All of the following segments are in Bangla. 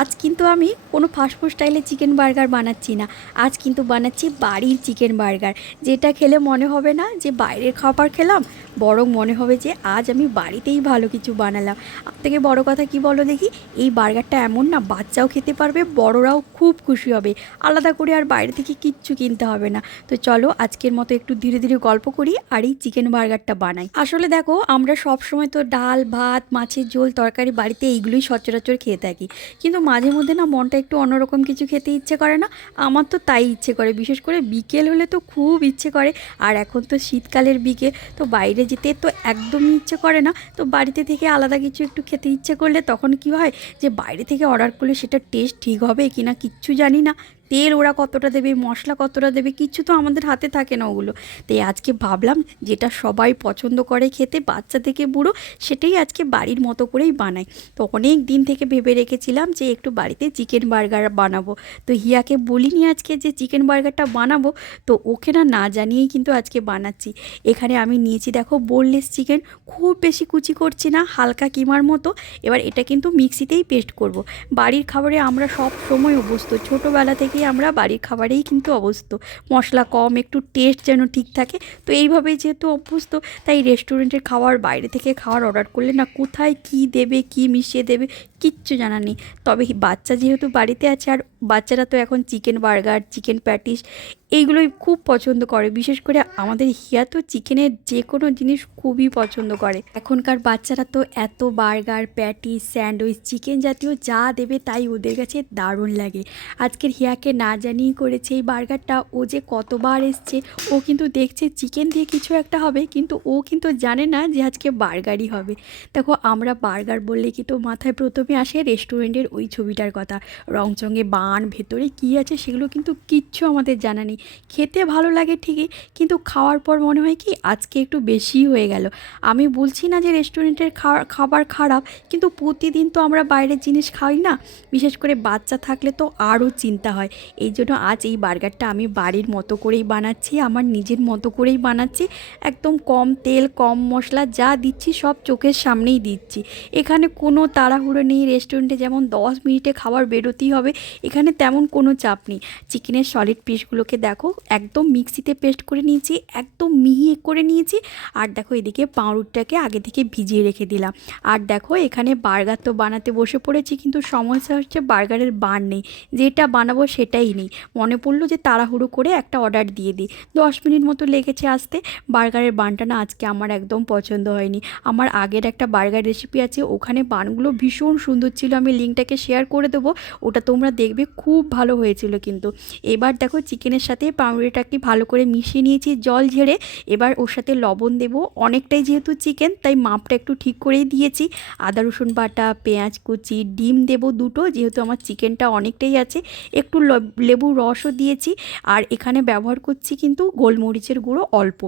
আজ কিন্তু আমি কোনো ফাস্টফুড স্টাইলে চিকেন বার্গার বানাচ্ছি না। আজ কিন্তু বানাচ্ছি বাড়ির চিকেন বার্গার, যেটা খেলে মনে হবে না যে বাইরের খাবার খেলাম, বরং মনে হবে যে আজ আমি বাড়িতেই ভালো কিছু বানালাম। আর থেকে বড় কথা কি বলো দেখি, এই বার্গারটা এমন না, বাচ্চাও খেতে পারবে, বড়রাও খুব খুশি হবে। আলাদা করে আর বাইরে থেকে কিচ্ছু কিনতে হবে না। তো চলো আজকের মতো একটু ধীরে ধীরে গল্প করি আর এই চিকেন বার্গারটা বানাই। আসলে দেখো, আমরা সব সময় তো ডাল ভাত মাছের ঝোল তরকারি বাড়িতে এইগুলোই সচরাচর খেয়ে থাকি, কিন্তু মাঝে মধ্যে না মনটা একটু অন্যরকম কিছু খেতে ইচ্ছে করে না? আমার তো তাই ইচ্ছে করে, বিশেষ করে বিকেল হলে তো খুব ইচ্ছে করে। আর এখন তো শীতকালের বিকেল, তো বাইরে যেতে তো একদমই ইচ্ছে করে না। তো বাড়িতে থেকে আলাদা কিছু একটু খেতে ইচ্ছে করলে তখন কি হয়, যে বাইরে থেকে অর্ডার করলে সেটা টেস্ট ঠিক হবে কি না কিচ্ছু জানি না। তেল ওরা কতটা দেবে, মশলা কতটা দেবে, কিচ্ছু তো আমাদের হাতে থাকে না ওগুলো। তাই আজকে ভাবলাম যেটা সবাই পছন্দ করে খেতে, বাচ্চা থেকে বুড়ো, সেটাই আজকে বাড়ির মতো করেই বানাই। তো অনেক দিন থেকে ভেবে রেখেছিলাম যে একটু বাড়িতে চিকেন বার্গার বানাবো। তো হিয়াকে বলিনি আজকে যে চিকেন বার্গারটা বানাবো, তো ওকে না না জানিয়েই কিন্তু আজকে বানাচ্ছি। এখানে আমি নিয়েছি দেখো বোনলেস চিকেন, খুব বেশি কুচি করছি না, হালকা কিমার মতো। এবার এটা কিন্তু মিক্সিতেই পেস্ট করব। বাড়ির খাবারে আমরা সব সময় অভ্যস্ত, ছোটোবেলা থেকেই আমরা বাড়ির খাবারেই কিন্তু অভ্যস্ত। মশলা কম, একটু টেস্ট যেন ঠিক থাকে। তো এইভাবেই যেহেতু অভ্যস্ত, তাই রেস্টুরেন্টের খাবার বাইরে থেকে খাওয়ার অর্ডার করলে না কোথায় কী দেবে, কী মিশিয়ে দেবে, কিচ্ছু জানা নেই। তবে বাচ্চা যেহেতু বাড়িতে আছে, আর বাচ্চারা তো এখন চিকেন বার্গার, চিকেন প্যাটিস এইগুলোই খুব পছন্দ করে। বিশেষ করে আমাদের হিয়া তো চিকেনের যে কোনো জিনিস খুবই পছন্দ করে। এখনকার বাচ্চারা তো এত বার্গার, প্যাটিস, স্যান্ডউইচ, চিকেন জাতীয় যা দেবে তাই ওদের কাছে দারুণ লাগে। আজকের হিয়াকে না জানিয়েই করেছে এই বার্গারটা। ও যে কতবার এসছে, ও কিন্তু দেখছে চিকেন দিয়ে কিছু একটা হবে, কিন্তু ও কিন্তু জানে না যে আজকে বার্গারই হবে। দেখো, আমরা বার্গার বললে কিন্তু মাথায় প্রথমে আসে রেস্টুরেন্টের ওই ছবিটার কথা। রংচঙে বান, ভেতরে কী আছে সেগুলো কিন্তু কিচ্ছু আমাদের জানা নেই। খেতে ভালো লাগে ঠিকই, কিন্তু খাওয়ার পর মনে হয় কি আজকে একটু বেশিই হয়ে গেল। আমি বলছি না যে রেস্টুরেন্টের খাবার খারাপ, কিন্তু প্রতিদিন তো আমরা বাইরের জিনিস খাই না। বিশেষ করে বাচ্চা থাকলে তো আরও চিন্তা হয়। এই জন্য আজ এই বার্গারটা আমি বাড়ির মতো করেই বানাচ্ছি, আমার নিজের মতো করেই বানাচ্ছি। একদম কম তেল, কম মশলা, যা দিচ্ছি সব চোখের সামনেই দিচ্ছি। এখানে কোনো তাড়াহুড়ো নেই। রেস্টুরেন্টে যেমন 10 মিনিটে খাবার বেরোতেই হবে, এখানে তেমন কোনো চাপ নেই। চিকেনের সলিড পিসগুলোকে দেখো একদম মিক্সিতে পেস্ট করে নিয়েছি, একদম মিহি করে নিয়েছি। আর দেখো এদিকে পাউরুটিটাকে আগে থেকে ভিজিয়ে রেখে দিলাম। আর দেখো এখানে বার্গার তো বানাতে বসে পড়েছি, কিন্তু সমস্যা হচ্ছে বার্গারের বান নেই। যেটা বানাবো সেটাই নেই। মনে পড়লো যে তাড়াহুড়ো করে একটা অর্ডার দিয়ে দিই। 10 মিনিট মতো লেগেছে আসতে। বার্গারের বানটা না আজকে আমার একদম পছন্দ হয়নি। আমার আগের একটা বার্গার রেসিপি আছে, ওখানে বানগুলো ভীষণ সুন্দর ছিল, আমি লিঙ্কটাকে শেয়ার করে দেবো, ওটা তোমরা দেখবে, খুব ভালো হয়েছিল কিন্তু। এবার দেখো চিকেনের সাথে পাউরুটিটাকে ভালো করে মিশিয়ে নিয়েছি জল ঝেড়ে। এবার ওর সাথে লবণ দেবো, অনেকটাই যেহেতু চিকেন তাই মাপটা একটু ঠিক করেই দিয়েছি। আদা রসুন বাটা, পেঁয়াজ কুচি, ডিম দেবো দুটো, যেহেতু আমার চিকেনটা অনেকটাই আছে। একটু লেবুর রসও দিয়েছি। আর এখানে ব্যবহার করছি কিন্তু গোলমরিচের গুঁড়ো অল্প,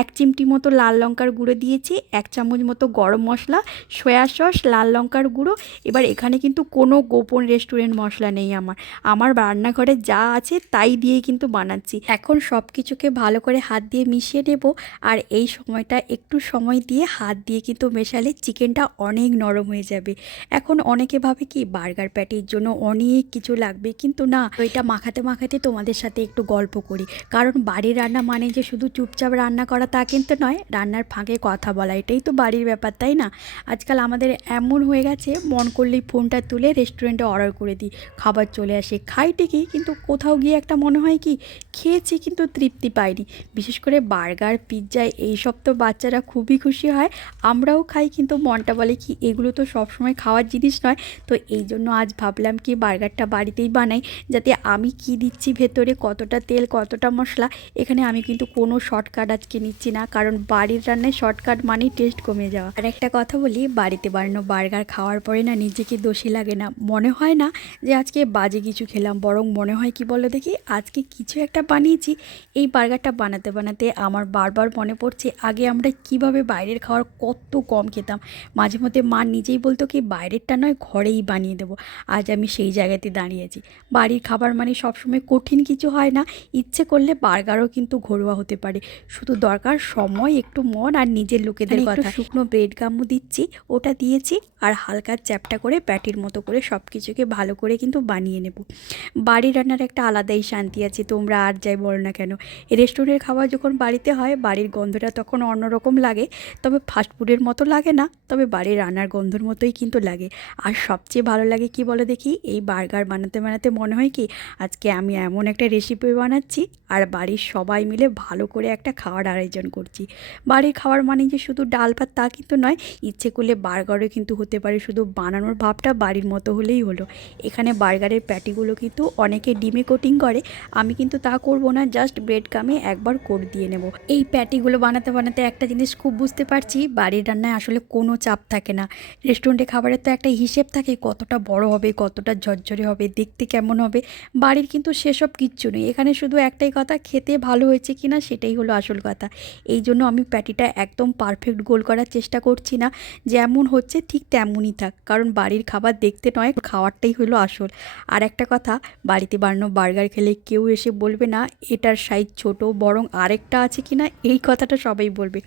1 চিমটি মতো লাল লঙ্কার গুঁড়ো দিয়েছি, 1 চামচ মতো গরম মশলা, সয়া সস, লাল লঙ্কার গুঁড়ো। এবার এখানে কিন্তু কোনো গোপন রেস্টুরেন্ট মশলা নেই আমার। আমার রান্নাঘরে যা আছে তাই দিয়েই কিন্তু বানাচ্ছি। এখন সব কিছুকে ভালো করে হাত দিয়ে মিশিয়ে নেব। আর এই সময়টা একটু সময় দিয়ে হাত দিয়ে কিন্তু মেশালে চিকেনটা অনেক নরম হয়ে যাবে। এখন অনেকে ভাবে কি বার্গার প্যাটির জন্য অনেক কিছু লাগবে, কিন্তু না, ওইটা মাখাতে মাখাতে তোমাদের সাথে একটু গল্প করি। কারণ বাড়ির রান্না মানে যে শুধু চুপচাপ রান্না করা তা কিন্তু নয়, রান্নার ফাঁকে কথা বলা, এটাই তো বাড়ির ব্যাপার, তাই না? আজকাল আমাদের এমন হয়ে গেছে, মন করলেই ফোনটা তুলে রেস্টুরেন্টে অর্ডার করে দিই, খাবার চলে আসে। খাই ঠিকই, কিন্তু কোথাও গিয়ে একটা মনে হয় কি খেয়েছি কিন্তু তৃপ্তি পাইনি। বিশেষ করে বার্গার, পিৎজা এইসব তো বাচ্চারা খুবই খুশি হয়, আমরাও খাই, কিন্তু মনটা বলে কি এগুলো তো সবসময় খাওয়ার জিনিস নয়। তো এই জন্য আজ ভাবলাম কি বার্গারটা বাড়িতেই বানাই, যাতে আমি কি দিচ্ছি ভেতরে, কতটা তেল, কতটা মশলা, এখানে আমি কিন্তু কোনো শর্টকাট আজকে নিচ্ছি না। কারণ বাড়ির রান্নায় শর্টকাট মানেই টেস্ট কমে যাওয়া। আর একটা কথা বলি, বাড়িতে বানানো বার্গার খাওয়ার পরে না নিজেকে দোষী লাগে না, মনে হয় না যে আজকে বাজে কিছু খেলাম, বরং মনে হয় কি বলো দেখি, আজকে কিছু একটা বার্গারটা বানিয়েছি। এই বার্গারটা বানাতে বানাতে আমার বারবার মনে পড়ছে আগে আমরা কিভাবে বাইরের খাবার কত কম খেতাম। মাঝে মধ্যে মা নিজেই বলতো কি বাইরেরটা নয় ঘরেই বানিয়ে দেবো। আজ আমি সেই জায়গাতে দাঁড়িয়েছি। বাড়ির খাবার মানে সবসময় কঠিন কিছু হয় না, ইচ্ছে করলে বার্গারও কিন্তু ঘরোয়া হতে পারে। শুধু দরকার সময়, একটু মন আর নিজের লোকেদের কথা। শুকনো ব্রেড গাম্মু দিচ্ছি, ওটা দিয়েছি, আর হালকা চ্যাপটা করে প্যাটির মতো করে সব কিছুকে ভালো করে কিন্তু বানিয়ে নেব। বাড়ির রান্নার একটা আলাদাই শান্তি আছে, তোমরা আর যাই বলো না কেন। রেস্টুরেন্টের খাবার যখন বাড়িতে হয় বাড়ির গন্ধটা তখন অন্যরকম লাগে, তবে ফাস্টফুডের মতো লাগে না, তবে বাড়ির রান্নার গন্ধর মতোই কিন্তু লাগে। আর সবচেয়ে ভালো লাগে কি বলো দেখি, এই বার্গার বানাতে বানাতে মনে হয় কি আজকে আমি এমন একটা রেসিপি বানাচ্ছি আর বাড়ির সবাই মিলে ভালো করে একটা খাওয়ার আয়োজন করছি। বাড়ির খাবার মানে যে শুধু ডাল ভাত তা কিন্তু নয়, ইচ্ছে করলে বার্গারও কিন্তু হতে পারে, শুধু বানানোর ভাবটা বাড়ির মতো হলেই হলো। এখানে বার্গারের প্যাটিগুলো কিন্তু অনেকে ডিমে কোটিং করে, আমি কিন্তু তা করব না, জাস্ট ব্রেড গামে একবার কোট দিয়ে নেব। এই প্যাটিগুলো বানাতে বানাতে একটা জিনিস খুব বুঝতে পারছি, বাড়ির রান্নায় আসলে কোনো চাপ থাকে না। রেস্টুরেন্টে খাবারের তো একটা হিসেব থাকে, কতটা বড় হবে, কতটা ঝরঝরে হবে, দেখতে কেমন হবে। বাড়ির কিন্তু সেসব কিচ্ছু নেই, এখানে শুধু একটাই কথা, খেতে ভালো হয়েছে কিনা সেটাই হলো আসল কথা। এই জন্য আমি প্যাটিটা একদম পারফেক্ট গোল করার চেষ্টা করছি না, যেমন হচ্ছে ঠিক তেমনই থাক, কারণ বাড়ির খাবার দেখতে নয় খাওয়ারটাই হলো আসল। আর একটা কথা, বাড়িতে বানানো বার্গার খেলে কেউ এসে বলবে না এটার সাইজ ছোট, বরং আরেকটা আছে কিনা এই কথাটা সবাই বলবে।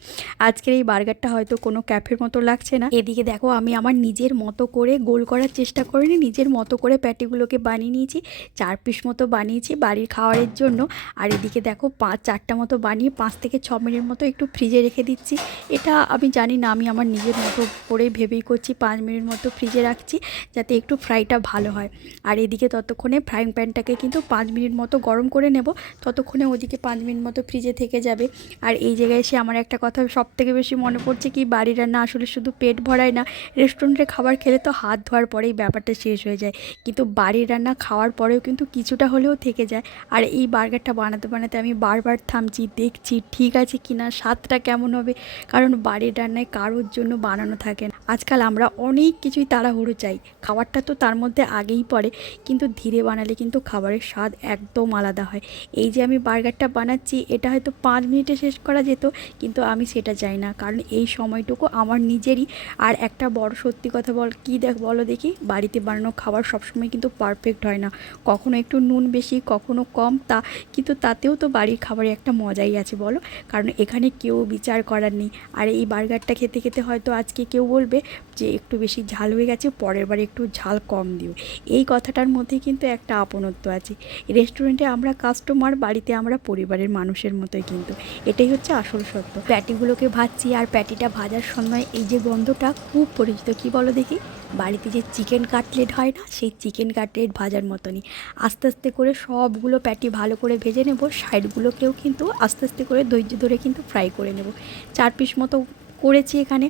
আজকের এই বার্গারটা হয়তো কোনো ক্যাফের মতো লাগছে না। এদিকে দেখো আমি আমার নিজের মতো করে গোল করার চেষ্টা করিনি, নিজের মতো করে প্যাটিগুলোকে বানিয়ে নিয়েছি। 4 পিস মতো বানিয়েছি বাড়ির খাওয়ারের জন্য। আর এদিকে দেখো 4টা মতো বানিয়ে 5 থেকে 6 মিনিট মতো একটু ফ্রিজে রেখে দিচ্ছি। এটা আমি জানি না, আমি আমার নিজের মতো করে ভেবেই করছি, 5 মিনিট মতো ফ্রিজে রাখছি যাতে একটু ফ্রাইটা ভালো হয়। আর এদিকে ততক্ষণে ফ্রাইং প্যানটাকে কিন্তু 5 মিনিট মতো গরম করে নেব, ততক্ষণে ওদিকে 5 মিনিট মতো ফ্রিজে থেকে যাবে। আর এই জায়গায় এসে আমার একটা কথা সব থেকে বেশি মনে পড়ছে কি, বাড়ির রান্না আসলে শুধু পেট ভরায় না, রেস্টুরেন্টের খাবার খেলে তো হাত ধোয়ার পরেই ব্যাপারটা শেষ হয়ে যায়, কিন্তু বাড়ির রান্না খাওয়ার পরেও কিন্তু কিছুটা হলেও থেকে যায়। আর এই বার্গারটা বানাতে বানাতে আমি বারবার থামছি, দেখছি ঠিক আছে কিনা, স্বাদটা কেমন হবে, কারণ বাড়ির রান্নায় কারোর জন্য বানানো থাকে না। আজকাল আমরা অনেক কিছুই তাড়াহুড়ো চাই, খাবারটা তো তার মধ্যে আগেই পড়ে, কিন্তু ধীরে বানালে কিন্তু খাবারের স্বাদ একদম আলাদা হয়। এই যে আমি বার্গারটা বানাচ্ছি এটা হয়তো 5 মিনিটে শেষ করা যেত, কিন্তু আমি সেটা চাই না, কারণ এই সময়টুকু আমার নিজেরই। আর একটা বড় সত্যি কথা বলো দেখি, বাড়িতে বানানো খাবার সবসময় কিন্তু পারফেক্ট হয় না, কখনো একটু নুন বেশি, কখনো কম, কিন্তু তাতেও তো বাড়ির খাবারে একটা মজাই আছে বলো, কারণ এখানে কেউ বিচার করার নেই। আর এই বার্গারটা খেতে খেতে হয়তো আজকে কেউ বলবে যে একটু বেশি ঝাল হয়ে গেছে, পরের বার একটু ঝাল কম দিও। এই কথাটার মধ্যে কিন্তু একটা আপনত্ব আছে। রেস্টুরেন্টে আমরা কাস্টমার, বাড়িতে আমরা পরিবারের মানুষের মতোই, কিন্তু এটাই হচ্ছে আসল সত্য। প্যাটিগুলোকে ভাজছি, আর প্যাটিটা ভাজার সময় এই যে গন্ধটা খুব পরিচিত, কি বলো দেখি, বাড়িতে যে চিকেন কাটলেট হয় না, সেই চিকেন কাটলেট ভাজার মতনই। আস্তে আস্তে করে সবগুলো প্যাটি ভালো করে ভেজে নেব, সাইডগুলোকেও কিন্তু আস্তে আস্তে করে ধৈর্য ধরে কিন্তু ফ্রাই করে নেব। 4 পিস মতো করেছি এখানে।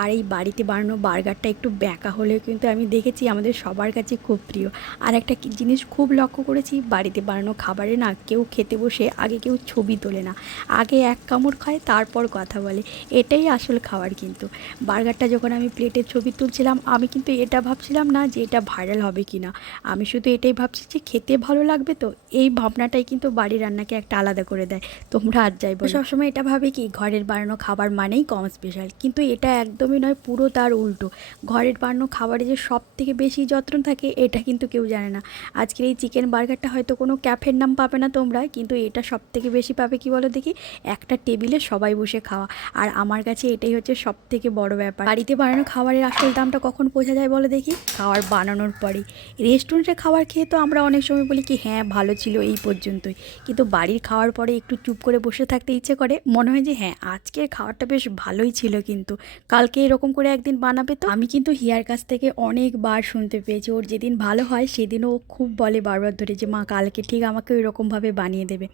আর এই বাড়িতে বানানো বার্গারটা একটু ব্যাকা হলেও কিন্তু আমি দেখেছি আমাদের সবার কাছে খুব প্রিয়। আর একটা জিনিস খুব লক্ষ্য করেছি, বাড়িতে বানানো খাবারে না কেউ খেতে বসে আগে কেউ ছবি তোলে না, আগে এক কামড় খায় তারপর কথা বলে, এটাই আসল খাবার। কিন্তু বার্গারটা যখন আমি প্লেটে ছবি তুলছিলাম, আমি কিন্তু এটা ভাবছিলাম না যে এটা ভাইরাল হবে কি না, আমি শুধু এটাই ভাবছি যে খেতে ভালো লাগবে তো। এই ভাবনাটাই কিন্তু বাড়ির রান্নাকে একটা আলাদা করে দেয়। তোমরা আর যাই বলো, সবসময় এটা ভাবে কি ঘরের বানানো খাবার মানেই কম স্পেশাল, কিন্তু এটা একদমই নয়, পুরো তার উল্টো। ঘরের বানানো খাবারে যে সব থেকে বেশি যত্ন থাকে এটা কিন্তু কেউ জানে না। আজকের এই চিকেন বার্গারটা হয়তো কোনো ক্যাফের নাম পাবে না তোমরা, কিন্তু এটা সব থেকে বেশি পাবে কি বলো দেখি, একটা টেবিলে সবাই বসে খাওয়া। আর আমার কাছে এটাই হচ্ছে সব থেকে বড় ব্যাপার। বাড়িতে বানানো খাবারের আসল দামটা কখন বোঝা যায় বলো দেখি, খাবার বানানোর পরেই। রেস্টুরেন্টের খাবার খেয়ে তো আমরা অনেক সময় বলি কি হ্যাঁ ভালো ছিল এই পর্যন্তই, কিন্তু বাড়ির খাওয়ার পরে একটু চুপ করে বসে থাকতে ইচ্ছে করে, মনে হয় যে হ্যাঁ আজকের খাবারটা বেশ ভালোই ছিল, কিন্তু কালকে এরকম করে একদিন বানাবে তো। আমি কিন্তু হিয়ার কাছ থেকে অনেকবার শুনতে পেয়েছি, ওর যেদিন ভালো হয় সেদিনও ও খুব বলে বারবার ধরে যে মা কালকে ঠিক আমাকে ওইরকমভাবে বানিয়ে দেবে।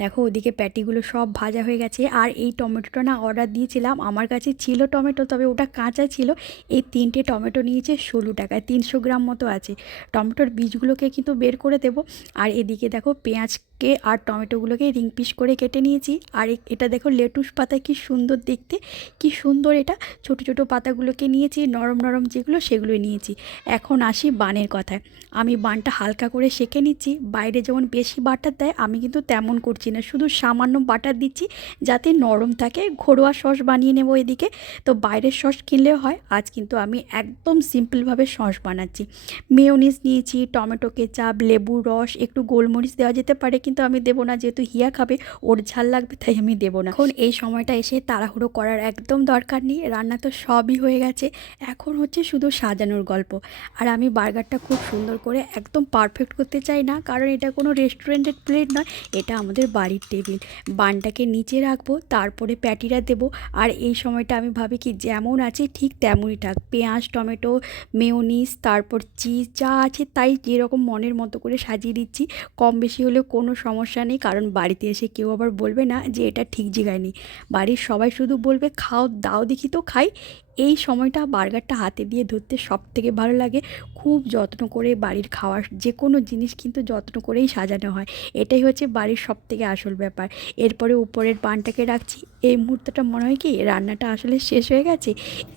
দেখো ওদিকে প্যাটিগুলো সব ভাজা হয়ে গেছে। আর এই টমেটোটা না অর্ডার দিয়েছিলাম, আমার কাছে ছিল টমেটো, তবে ওটা কাঁচা ছিল। এই 3টে টমেটো নিয়েছে 16 টাকায়, 300 গ্রাম মতো আছে। টমেটোর বীজগুলোকে কিন্তু বের করে দেবো। আর এদিকে দেখো পেঁয়াজ পেঁয়াজকে আর টমেটোগুলোকে রিং পিস করে কেটে নিয়েছি। আর এটা দেখো লেটুস পাতা, কি সুন্দর দেখতে, কি সুন্দর। এটা ছোট ছোট পাতাগুলোকে নিয়েছি, নরম নরম যেগুলো সেগুলো নিয়েছি। এখন আসি বানের কথায়। আমি বানটা হালকা করে সেঁকে নিচ্ছি। বাইরে যেমন বেশি বাটার দেয়, আমি কিন্তু তেমন করছি না, শুধু সামান্য বাটার দিচ্ছি যাতে নরম থাকে। ঘরোয়া সস বানিয়ে নেবো এদিকে। তো বাইরের সস কিনলেও হয়, আজ কিন্তু আমি একদম সিম্পলভাবে সস বানাচ্ছি। মেয়োনিজ নিয়েছি, টমেটো কেচাপ, লেবুর রস, একটু গোলমরিচ দেওয়া যেতে পারে, কিন্তু আমি দেবো না, যেহেতু হিয়া খাবে, ওর ঝাল লাগবে, তাই আমি দেবো না। এখন এই সময়টা এসে তাড়াহুড়ো করার একদম দরকার নেই, রান্না তো সবই হয়ে গেছে। এখন হচ্ছে শুধু সাজানোর গল্প। আর আমি বার্গারটা খুব সুন্দর করে একদম পারফেক্ট করতে চাই না, কারণ এটা কোনো রেস্টুরেন্টের প্লেট নয়, এটা আমাদের বাড়ির টেবিল। বানটাকে নিচে রাখবো, তারপরে প্যাটিরা দেবো। আর এই সময়টা আমি ভাবি কি যেমন আছে ঠিক তেমনই থাক, পেঁয়াজ, টমেটো, মেয়োনিজ, তারপর চিজ যা আছে তাই যেরকম মনের মতো করে সাজিয়ে দিচ্ছি। কম বেশি হলেও কোনো সমস্যা নেই, কারণ বাড়িতে এসে কেউ আবার বলবে না যে এটা ঠিক জায়গায় নেই। বাড়ির সবাই শুধু বলবে খাও, দাও দেখি তো খাই। এই সময়টা বার্গারটা হাতে দিয়ে ধরতে সব থেকে ভালো লাগে। খুব যত্ন করে বাড়ির খাওয়ার যে কোনো জিনিস কিন্তু যত্ন করেই সাজানো হয়, এটাই হচ্ছে বাড়ির সব থেকে আসল ব্যাপার। এরপরে উপরের পানটাকে রাখছি। এই মুহূর্তটা মনে হয় কি রান্নাটা আসলে শেষ হয়ে গেছে,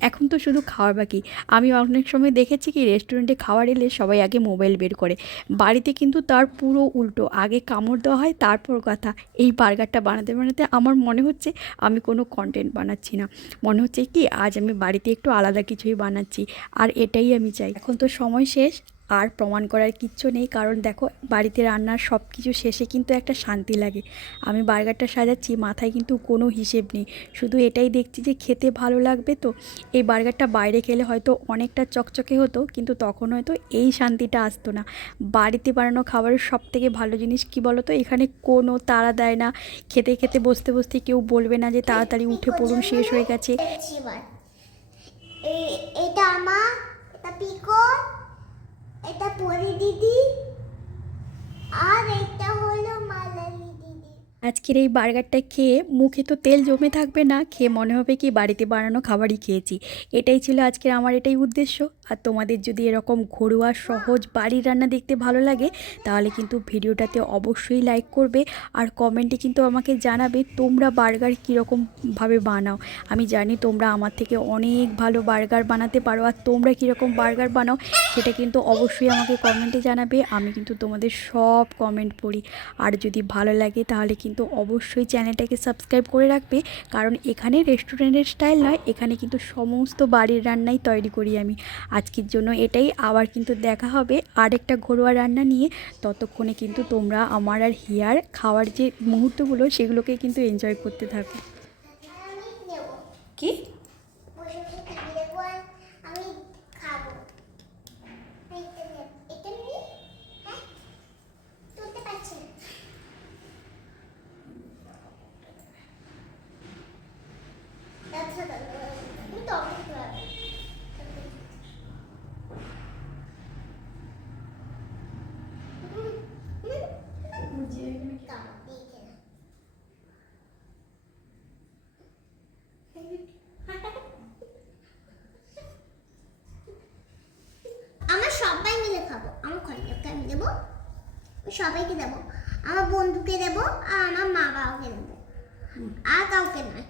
এখন তো শুধু খাওয়ার বাকি। আমি অনেক সময় দেখেছি কি রেস্টুরেন্টে খাওয়ার এলে সবাই আগে মোবাইল বের করে, বাড়িতে কিন্তু তার পুরো উল্টো, আগে কামড় দেওয়া হয় তারপর কথা। এই বার্গারটা বানাতে বানাতে আমার মনে হচ্ছে আমি কোনো কন্টেন্ট বানাচ্ছি না, মনে হচ্ছে কি আজ আমি বাড়িতে একটু আলাদা কিছুই বানাচ্ছি। আর এটাই আমি চাই। এখন তো সময় শেষ, আর প্রমাণ করার কিচ্ছু নেই, কারণ দেখো বাড়িতে রান্নার সব কিছু শেষে কিন্তু একটা শান্তি লাগে। আমি বার্গারটা সাজাচ্ছি, মাথায় কিন্তু কোনো হিসেব নেই, শুধু এটাই দেখছি যে খেতে ভালো লাগবে। তো এই বার্গারটা বাইরে খেলে হয়তো অনেকটা চকচকে হতো, কিন্তু তখন হয়তো এই শান্তিটা আসতো না। বাড়িতে বানানো খাবারের সব থেকে ভালো জিনিস কী বলো তো, এখানে কোনো তাড়া দেয় না। খেতে খেতে বসতে বসতে কেউ বলবে না যে তাড়াতাড়ি উঠে পড়ুন, শেষ হয়ে গেছে। এটা আমার, এটা পিকো, এটা পরি দিদি, আর এটা হলো মালালি দিদি। আজকের এই বার্গারটা খেয়ে মুখে তো তেল জমে থাকবে না, খেয়ে মনে হবে কি বাড়িতে বানানো খাবারই খেয়েছি। এটাই ছিল আজকের আমার, এটাই উদ্দেশ্য। আর তোমাদের যদি এরকম ঘরোয়া সহজ বাড়ির রান্না দেখতে ভালো লাগে, তাহলে কিন্তু ভিডিওটাতে অবশ্যই লাইক করবে। আর কমেন্টে কিন্তু আমাকে জানাবে তোমরা বার্গার কীরকমভাবে বানাও। আমি জানি তোমরা আমার থেকে অনেক ভালো বার্গার বানাতে পারো, আর তোমরা কীরকম বার্গার বানাও সেটা কিন্তু অবশ্যই আমাকে কমেন্টে জানাবে। আমি কিন্তু তোমাদের সব কমেন্ট পড়ি। আর যদি ভালো লাগে তাহলে কিন্তু অবশ্যই চ্যানেলটাকে সাবস্ক্রাইব করে রাখবে, কারণ এখানে রেস্টুরেন্টের স্টাইল নয়, এখানে কিন্তু সমস্ত বাড়ির রান্নাই তৈরি করি আমি। আজকের জন্য এটাই, আবার কিন্তু দেখা হবে আরেকটা ঘরোয়া রান্না নিয়ে। ততক্ষণে কিন্তু তোমরা আমার আর হিয়ার খাওয়ার যে মুহূর্তগুলো সেগুলোকে কিন্তু এনজয় করতে থাকো। আমি নেব, কি বসে বসে টিভি দেখবো আর আমি খাবো। এটা নেব, এটা নিই। হ্যাঁ, তুলতে পারছি না। আচ্ছা দাদা, আমি তো অবশ্যই খাবো। আমরা সবাই মিলে খাবো, আমার খরিদারকে আমি দেবো, সবাইকে দেবো, আমার বন্ধুকে দেবো, আর আমার মা বাবাকে দেবো, আর কাউকে নয়।